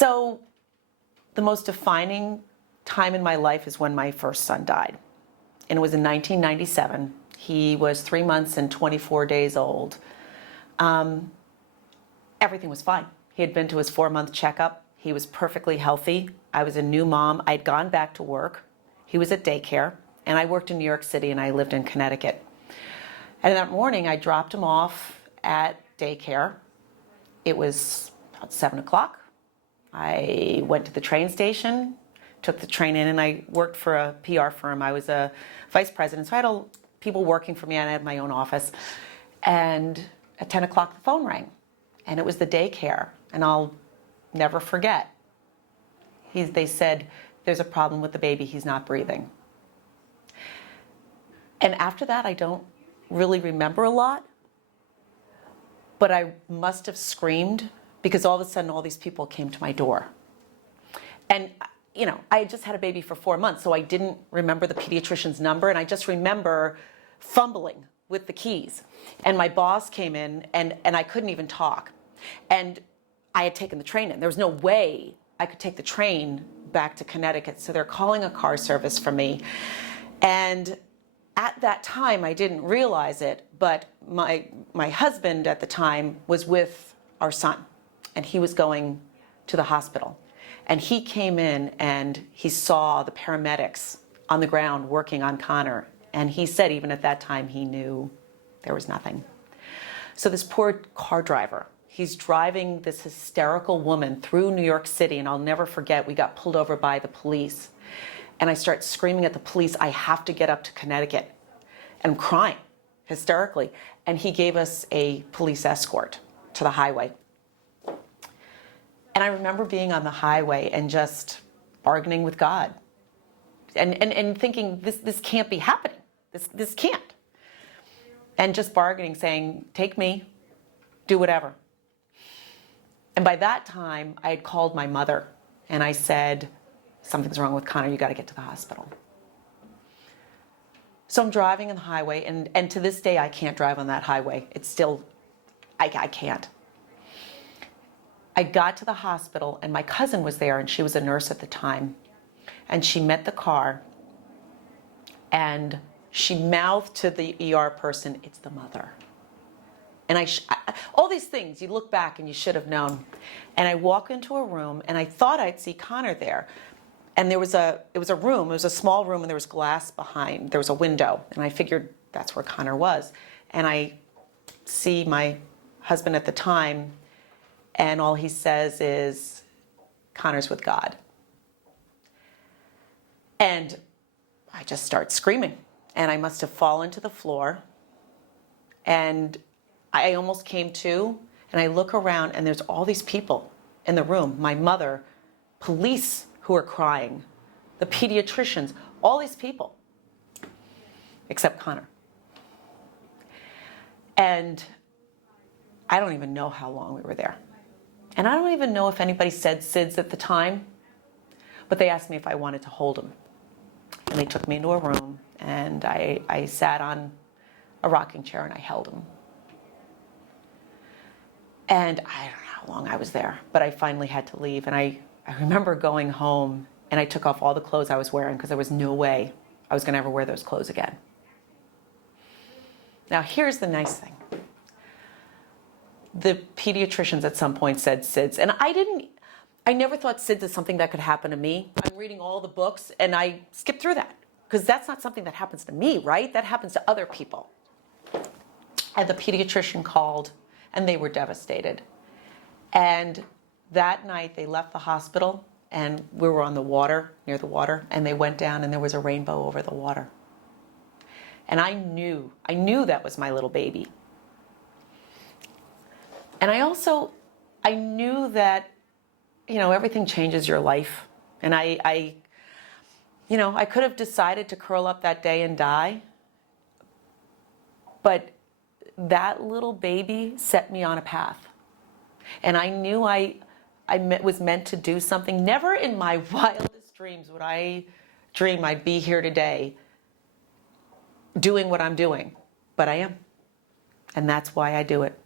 So the most defining time in my life is when my first son died. And it was in 1997. He was 3 months and 24 days old. Everything was fine. He had been to his 4-month checkup. He was perfectly healthy. I was a new mom. I'd gone back to work. He was at daycare. And I worked in New York City and I lived in Connecticut. And that morning I dropped him off at daycare. It was about 7 o'clock. I went to the train station, took the train in, and I worked for a PR firm. I was a vice president, so I had people working for me, and I had my own office. And at 10 o'clock, the phone rang, and it was the daycare, and I'll never forget. They said, "There's a problem with the baby, he's not breathing." And after that, I don't really remember a lot, but I must have screamed because all of a sudden all these people came to my door. And, you know, I had just had a baby for 4 months, so I didn't remember the pediatrician's number, and I just remember fumbling with the keys. And my boss came in, and I couldn't even talk. And I had taken the train in. There was no way I could take the train back to Connecticut, so they're calling a car service for me. And at that time, I didn't realize it, but my husband at the time was with our son, and he was going to the hospital. And he came in and he saw the paramedics on the ground working on Connor. And he said even at that time he knew there was nothing. So this poor car driver, he's driving this hysterical woman through New York City, and I'll never forget, we got pulled over by the police. And I start screaming at the police, "I have to get up to Connecticut." And I'm crying hysterically. And he gave us a police escort to the highway. And I remember being on the highway and just bargaining with God and thinking, this can't be happening. This can't. And just bargaining, saying, "Take me, do whatever." And by that time, I had called my mother and I said, "Something's wrong with Connor, you got to get to the hospital." So I'm driving on the highway, and to this day, I can't drive on that highway. It's still, I can't. I got to the hospital, and my cousin was there, and she was a nurse at the time. And she met the car, and she mouthed to the ER person, "It's the mother." And all these things, you look back and you should have known. And I walk into a room, and I thought I'd see Connor there. And it was a small room, and there was glass behind. There was a window, and I figured that's where Connor was. And I see my husband at the time, and all he says is, "Connor's with God." And I just start screaming, and I must have fallen to the floor, and I almost came to, and I look around, and there's all these people in the room, my mother, police who are crying, the pediatricians, all these people, except Connor. And I don't even know how long we were there. And I don't even know if anybody said SIDS at the time, but they asked me if I wanted to hold him. And they took me into a room, and I sat on a rocking chair and I held him. And I don't know how long I was there, but I finally had to leave. And I remember going home, and I took off all the clothes I was wearing because there was no way I was going to ever wear those clothes again. Now, here's the nice thing. The pediatricians at some point said SIDS, and I never thought SIDS is something that could happen to me. I'm reading all the books, and I skipped through that because that's not something that happens to me, right? That happens to other people. And the pediatrician called, and they were devastated. And that night, they left the hospital, and we were on the water, near the water, and they went down, and there was a rainbow over the water. And I knew that was my little baby. And I knew that, you know, everything changes your life. And I could have decided to curl up that day and die, but that little baby set me on a path. And I knew I was meant to do something. Never in my wildest dreams would I dream I'd be here today doing what I'm doing, but I am. And that's why I do it.